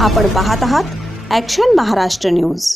आपण पाहत आहात ॲक्शन महाराष्ट्र न्यूज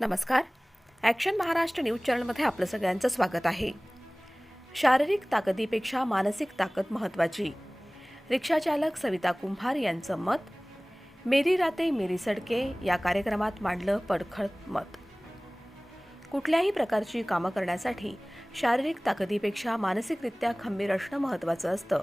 नमस्कार. ॲक्शन महाराष्ट्र न्यूज चॅनलमध्ये आपलं सगळ्यांचं स्वागत आहे. शारीरिक ताकदीपेक्षा मानसिक ताकद महत्त्वाची. रिक्षाचालक सविता कुंभार यांचं मत मेरी राते मेरी सडके या कार्यक्रमात मांडलं पडखळ मत. कुठल्याही प्रकारची कामं करण्यासाठी शारीरिक ताकदीपेक्षा मानसिकरित्या खंबीर असणं महत्त्वाचं असतं.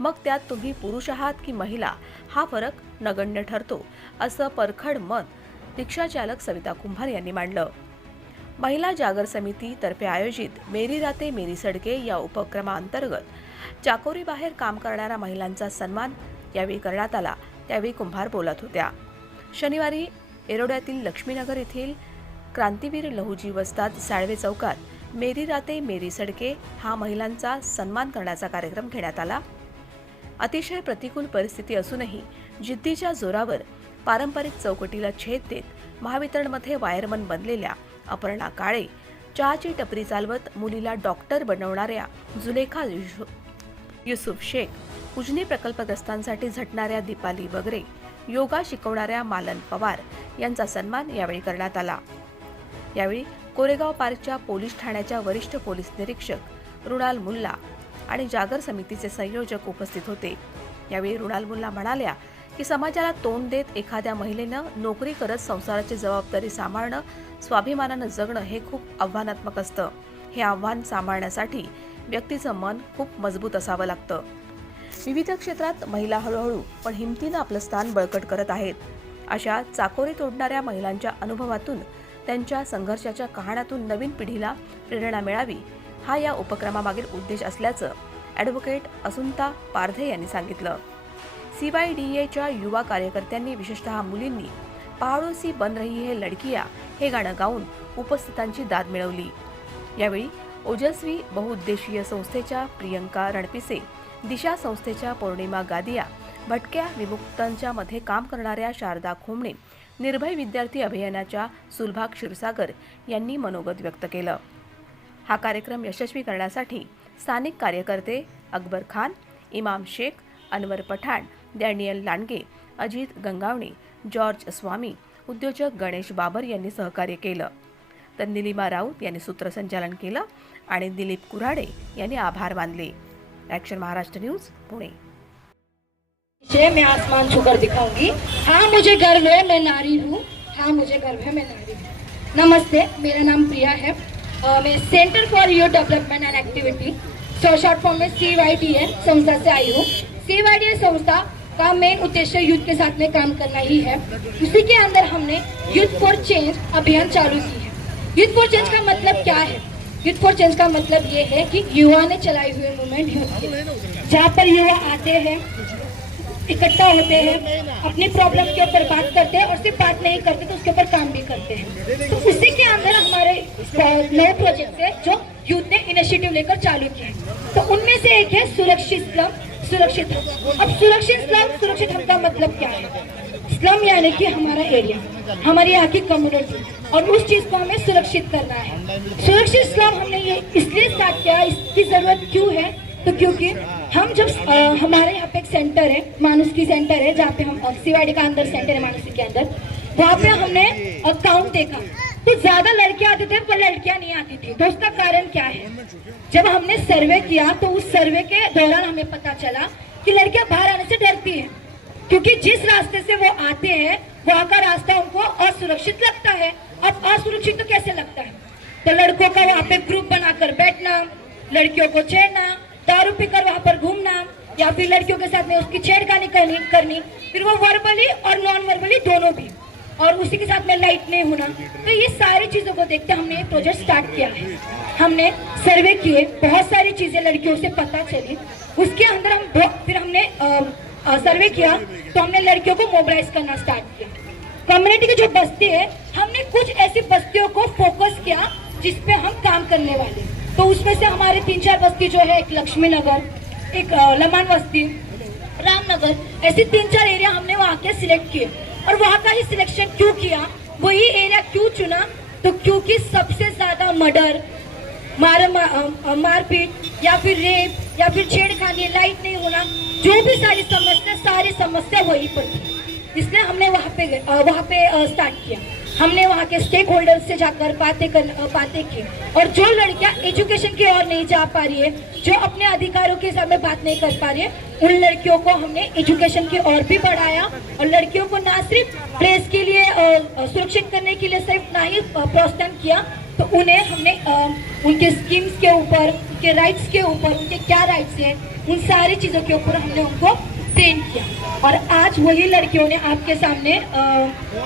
मग त्यात तुम्ही पुरुष आहात की महिला हा फरक नगण्य ठरतो असं परखड मत रिक्षाचालक सविता कुंभार यांनी मांडलं. महिला जागर समितीतर्फे आयोजित मेरी राते मेरी सडके या उपक्रमाअंतर्गत चाकोरीबाहेर काम करणाऱ्या महिलांचा सन्मान यावेळी करण्यात आला. त्यावेळी कुंभार बोलत होत्या. शनिवारी एरोड्यातील लक्ष्मीनगर येथील क्रांतीवीर लहुजी वस्ताद साळवे चौकात मेरी राते मेरी सडके हा महिलांचा सन्मान करण्याचा कार्यक्रम घेण्यात आला. अतिशय प्रतिकूल परिस्थिती असूनही जिद्दीच्या जोरावर पारंपरिक चौकटीला छेद देत महावितरणमध्ये वायरमन बनलेल्या अपर्णा काळे चहाची टपरी चालवत मुलीला डॉक्टर बनवणाऱ्या जुलेखा युसुफ शेख उजनी प्रकल्पग्रस्तांसाठी झटणाऱ्या दीपाली वगैरे योगा शिकवणाऱ्या मालन पवार यांचा सन्मान यावेळी करण्यात आला. यावेळी कोरेगाव पार्कच्या पोलीस ठाण्याच्या वरिष्ठ पोलीस निरीक्षक रुणाल मुल्ला आणि जागर समितीचे संयोजक उपस्थित होते. यावेळी रुणाल मुल्ला म्हणाल्या की समाजाला तोंड देत एखाद्या महिलेनं नोकरी करत संसाराची जबाबदारी सांभाळणं स्वाभिमानानं जगणं हे खूप आव्हानात्मक असतं. हे आव्हान सांभाळण्यासाठी व्यक्तीचं मन खूप मजबूत असावं लागतं. विविध क्षेत्रात महिला हळूहळू पण हिमतीनं आपलं स्थान बळकट करत आहेत. अशा चाकोरी तोडणाऱ्या महिलांच्या अनुभवातून त्यांच्या संघर्षाच्या कहाण्यातून नवीन पिढीला प्रेरणा मिळावी हा या उपक्रमामागील उद्देश असल्याचं ॲडव्होकेट असुंता पारधे यांनी सांगितलं. सीवाय डी एच्या युवा कार्यकर्त्यांनी विशेषतः मुलींनी पहाडोसी बन रही है लडकिया हे गाणं गाऊन उपस्थितांची दाद मिळवली. यावेळी ओजस्वी बहुउद्देशीय संस्थेच्या प्रियंका रणपिसे दिशा संस्थेच्या पौर्णिमा गादिया भटक्या विमुक्तांच्या मध्ये काम करणाऱ्या शारदा खोमणे निर्भय विद्यार्थी अभियानाच्या सुलभा क्षीरसागर यांनी मनोगत व्यक्त केलं. हा कार्यक्रम यशस्वी करण्यासाठी स्थानिक कार्यकर्ते अकबर खान इमाम शेख अनवर पठाण डॅनियल लांडगे अजित गंगावणे जॉर्ज स्वामी उद्योजक गणेश बाबर यांनी सहकार्य केलं. तर निलिमा राऊत यांनी सूत्रसंचालन केलं आणि दिलीप कुऱ्हाडे यांनी आभार मानले. ॲक्शन महाराष्ट्र न्यूज पुणे से मैं आसमान छूकर दिखाऊँगी। हाँ मुझे गर्व है मैं नारी हूँ। हाँ मुझे गर्व है मैं नारी हूँ। नमस्ते मेरा नाम प्रिया है। अ, मैं centre for youth development and activity so short form में सी वाई टी एन संस्था से आई हूँ। सी वाई टी एन संस्था का मेन उद्देश्य यूथ के साथ में काम करना ही है। उसी के अंदर हमने यूथ फॉर चेंज अभियान चालू की है। यूथ फॉर चेंज का मतलब क्या है? यूथ फॉर चेंज का मतलब ये है कि युवा ने चलाई हुई मूवमेंट यूथ जहाँ पर युवा आते हैं इकट्ठा होते हैं अपनी प्रॉब्लम के ऊपर बात करते हैं और सिर्फ़ बात नहीं करते तो उसके ऊपर काम भी करते हैं। तो उसी के अंदर हमारे नए प्रोजेक्ट है जो यूथ ने इनिशिएटिव लेकर चालू किए तो उनमें से एक है सुरक्षित स्लम सुरक्षित हम अब सुरक्षित स्लम सुरक्षित हम का मतलब क्या है? स्लम यानी कि हमारा एरिया हमारी यहाँ की कम्युनिटी और उस चीज़ को हमें सुरक्षित करना है। सुरक्षित स्लम हमने ये इसलिए स्टार्ट किया इसकी ज़रूरत क्यों है? तो क्योंकि हम जब अ, हमारे यहाँ पे एक सेंटर है मानुस की सेंटर है जहाँ पे हम सीवाड़ी का अंदर सेंटर है मानुसी के अंदर। वहाँ पे हमने अकाउंट देखा। तो ज़्यादा लड़कियाँ आते थे पर लड़कियाँ नहीं आती थी। तो उसका कारण क्या है? जब हमने सर्वे किया तो उस सर्वे के दौरान हमें पता चला कि लड़कियाँ बाहर आने से डरती हैं। क्योंकि जिस रास्ते से वो आते हैं वहाँ का रास्ता उनको असुरक्षित लगता है। अब असुरक्षित तो कैसे लगता है? तो लड़कों का वहाँ पे ग्रुप बनाकर बैठना लड़कियों को छेड़ना दारू पीकर वहाँ पर घूमना या फिर लड़कियों के साथ में उसकी छेड़खानी करनी करनी फिर वो वर्बली और नॉन वर्बली दोनों भी। और उसी के साथ में लाइट नहीं होना। तो ये सारी चीज़ों को देखते हमने ये प्रोजेक्ट स्टार्ट किया है। हमने सर्वे किए बहुत सारी चीज़ें लड़कियों से पता चली। उसके अंदर हम फिर हमने अ, अ, सर्वे किया तो हमने लड़कियों को मोबिलाइज करना स्टार्ट किया। कम्युनिटी की जो बस्ती है हमने कुछ ऐसी बस्तियों को फोकस किया जिसपे हम काम करने वाले तो उसमें से हमारे तीन चार बस्ती जो है, एक लक्ष्मी नगर, एक लमान बस्ती रामनगर ऐसे तीन चार एरिया हमने वहाँ के सिलेक्ट किए। और वहाँ का ही सिलेक्शन क्यों किया? वही एरिया क्यों चुना? तो क्योंकि सबसे ज़्यादा मर्डर, मार मारपीट, या फिर रेप, या फिर छेड़खानी लाइट नहीं होना, जो भी सारी समस्या सारी समस्या वहीं पर थी। इसलिए हमने वहाँ पे वहाँ पे स्टार्ट किया। हमने वहाँ के स्टेक होल्डर्स से जाकर बातें कर बातें की। और जो लड़कियाँ एजुकेशन की ओर नहीं जा पा रही है, जो अपने अधिकारों के में बात नहीं कर पा रही है, उन लड़कियों को हमने एजुकेशन की ओर भी बढ़ाया। और लड़कियों को ना सिर्फ़ प्लेस के लिए सुरक्षित करने के लिए सिर्फ़ ना ही प्रोत्साहन किया तो उन्हें हमने उनके स्कीम्स के ऊपर, उनके राइट्स के ऊपर, उनके क्या राइट्स हैं, उन सारी चीज़ों के ऊपर हमने उनको ट्रेन किया। और आज वही लड़कियों ने आपके सामने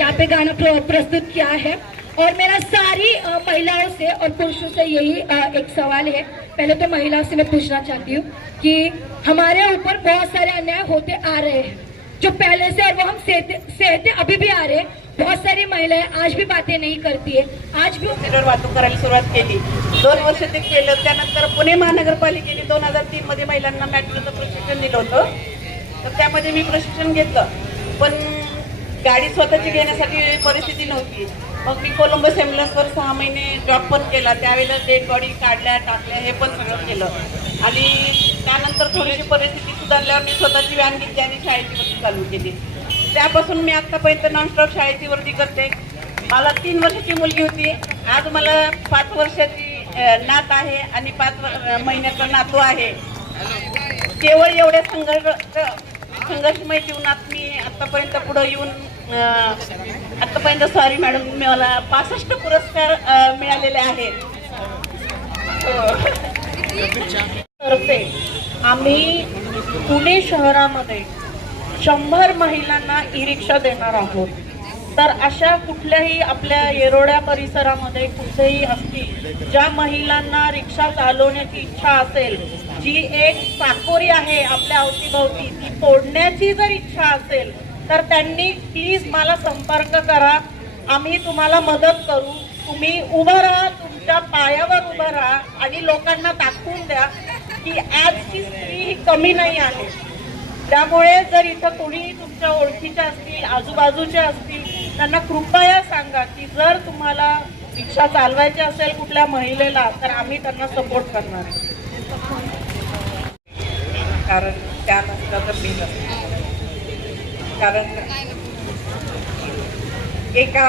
यहाँ पे गाना प्र- प्रस्तुत किया है। और मेरा सारी महिलाओं से और पुरुषों से यही एक सवाल है। पहले तो महिलाओं से मैं पूछना चाहती हूँ कि हमारे ऊपर बहुत सारे अन्याय होते आ रहे हैं। जो पहले से और वो हम सहते सहते अभी भी आ रहे हैं। बहुत सारी महिलाएं आज भी बातें नहीं करती है। आज भी मिरर वाहतूक करायला सुरुवात केली. दोन वर्ष ते केलं त्यानंतर पुणे महानगरपालिकेने दोन हजार तीन मध्ये महिलांना मॅट्रोचं प्रशिक्षण दिलं होतं. तर त्यामध्ये मी प्रशिक्षण घेतलं. पण गाडी स्वतःची घेण्यासाठी परिस्थिती नव्हती. मग मी कोलंबस ॲम्ब्युलन्सवर सहा महिने जॉब पण केला. त्यावेळेला डेड बॉडी काढल्या टाकल्या हे पण सगळं केलं. आणि त्यानंतर थोडीशी परिस्थिती सुधारल्यावर मी स्वतःची व्यान घेतली आणि शाळेची वर्दी चालू केली. त्यापासून मी आत्तापर्यंत नॉनस्टॉप शाळेची वर्दी करते. मला तीन वर्षाची मुलगी होती. आज मला पाच वर्षाची नात आहे आणि पाच महिन्याचा नातू आहे. केवळ एवढ्या संघर्ष संघर्षमय जीवनात मी आतापर्यंत पुढे येऊन आत्तापर्यंत आतापर्यंत सॉरी मॅडम मला पासष्ट पुरस्कार मिळालेले आहेत. हो. आम्ही पुणे शहरामध्ये शंभर महिलांना ई रिक्षा देणार आहोत. तर अशा कुठल्याही आपल्या येरोड्या परिसरामध्ये कुठेही असतील ज्या महिलांना रिक्षा चालवण्याची इच्छा असेल जी एक चाकोरी आहे आपल्या अवतीभवती ती फोडण्याची जर इच्छा असेल तर त्यांनी प्लीज मला संपर्क करा. आम्ही तुम्हाला मदत करू. तुम्ही उभं राहा तुमच्या पायावर उभं राहा आणि लोकांना दाखवून द्या की आजची स्त्री ही कमी नाही आहे. त्यामुळे जर इथं कोणीही तुमच्या ओळखीच्या असतील आजूबाजूच्या असतील त्यांना कृपया सांगा की जर तुम्हाला रिक्षा चालवायची असेल कुठल्या महिलेला तर आम्ही त्यांना सपोर्ट करणार. आहे कारण त्या नसलं तर मी नसते कारण एका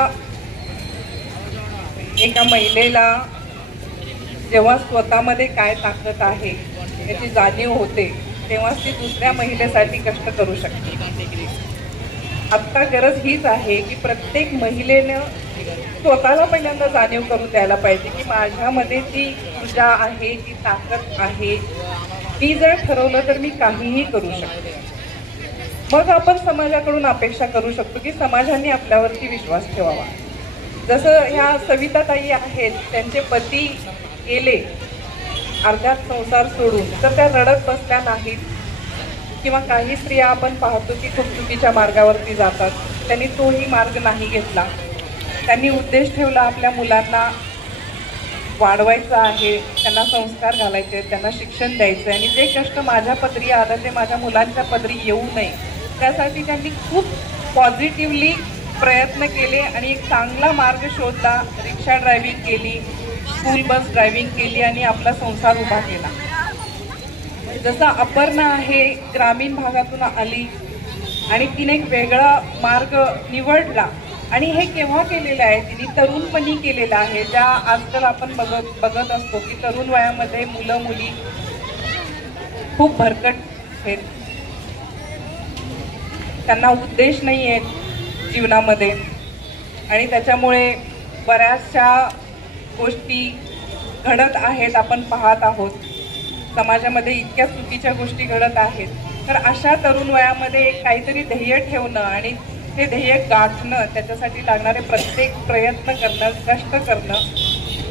एका महिलेला जेव्हा स्वतःमध्ये काय ताकद आहे याची जाणीव होते तेव्हाच ती दुसऱ्या महिलेसाठी कष्ट करू शकते. आत्ता गरज हीच आहे की प्रत्येक महिलेनं स्वतःला पहिल्यांदा जाणीव करून द्यायला पाहिजे की माझ्यामध्ये ती ऊर्जा आहे ती ताकद आहे मी जर ठरवलं तर मी काहीही करू शकते. मग आपण समाजाकडून अपेक्षा करू शकतो की समाजाने आपल्यावरती विश्वास ठेवावा. जसं ह्या सविताताई आहेत त्यांचे पती गेले अर्ध्यात संसार सोडून तर त्या रडत बसल्या नाहीत. किंवा काही स्त्रिया आपण पाहतो की खूप चुकीच्या मार्गावरती जातात. त्यांनी तोही मार्ग नाही घेतला. त्यांनी उद्देश ठेवला आपल्या मुलांना वाढवायचं आहे त्यांना संस्कार घालायचे आहेत, त्यांना शिक्षण द्यायचं आहे आणि जे कष्ट माझ्या पदरी आलं ते माझ्या मुलांच्या पदरी येऊ नये त्यासाठी त्यांनी खूप पॉझिटिव्हली प्रयत्न केले आणि एक चांगला मार्ग शोधला. रिक्षा ड्रायव्हिंग केली स्कूल बस ड्रायव्हिंग केली आणि आपला संसार उभा केला. जसं अपर्णा आहे ग्रामीण भागातून आली आणि तिने एक वेगळा मार्ग निवडला. आणि हे केव्हा केलेलं आहे? तिने तरुणपणी केलेलं आहे. ज्या आजकाल आपण बघत बघत असतो की तरुण वयामध्ये मुलं मुली खूप भरकट आहेत. त्यांना उद्देश नाही आहेत जीवनामध्ये. आणि त्याच्यामुळे बऱ्याचशा गोष्टी घडत आहेत आपण पाहत आहोत. समाजामध्ये इतक्या चुकीच्या गोष्टी घडत आहेत. तर अशा तरुण वयामध्ये एक काहीतरी ध्येय ठेवणं आणि ते ध्येय गाठणं त्याच्यासाठी लागणारे प्रत्येक प्रयत्न करणं कष्ट करणं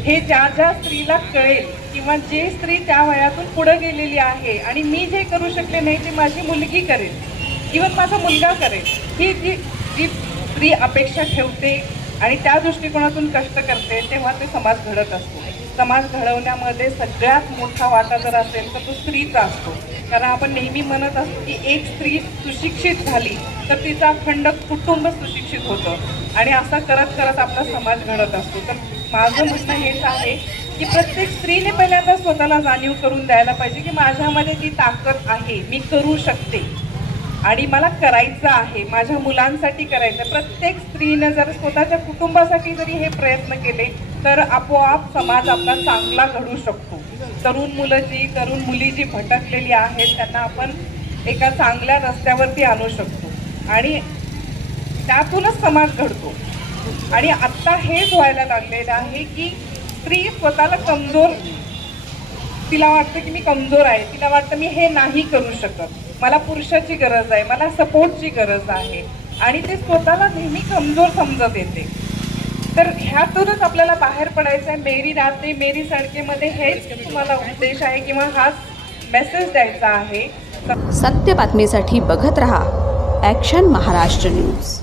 हे ज्या ज्या स्त्रीला कळेल किंवा जे स्त्री त्या वयातून पुढं गेलेली आहे आणि मी जे करू शकले नाही ते माझी मुलगी करेल इवन माझा मुलगा करेल ही जी जी स्त्री अपेक्षा ठेवते आणि त्या दृष्टिकोनातून कष्ट करते तेव्हा ते समाज घडत असतो. समाज घडवण्यामध्ये सगळ्यात मोठा वाटा जर असेल तर तो स्त्रीचा असतो. कारण आपण नेहमी म्हणत असतो की एक स्त्री सुशिक्षित झाली तर तिचा अखंड कुटुंब सुशिक्षित होतं. आणि असं करत करत आपला समाज घडत असतो. तर माझं म्हणणं हेच आहे की प्रत्येक स्त्रीने पहिल्यांदा स्वतःला जाणीव करून द्यायला पाहिजे की माझ्यामध्ये ती ताकद आहे मी करू शकते. आणि मला करायचं आहे माझ्या मुलांसाठी करायचं प्रत्येक स्त्रीनं जर स्वतःच्या कुटुंबासाठी जरी हे प्रयत्न केले तर आपोआप समाज आपला चांगला घडू शकतो. तरुण मुलं जी तरुण मुली जी भटकलेली आहेत त्यांना आपण एका चांगल्या रस्त्यावरती आणू शकतो. आणि त्यातूनच समाज घडतो. आणि आत्ता हेच व्हायला लागलेलं आहे की स्त्री स्वतःला कमजोर तिला वाटतं की मी कमजोर आहे तिला वाटतं मी हे नाही करू शकत. मला पुरुषाची गरज आहे मला सपोर्टची गरज आहे. आणि ते स्वतःला नेहमी कमजोर समजत येते. तर ह्यातूनच आपल्याला बाहेर पडायचं आहे. मेरी राते मेरी सडकेमध्ये हेच तुम्हाला उपदेश आहे किंवा हाच मेसेज द्यायचा आहे. सत्य बातमीसाठी बघत रहा ॲक्शन महाराष्ट्र न्यूज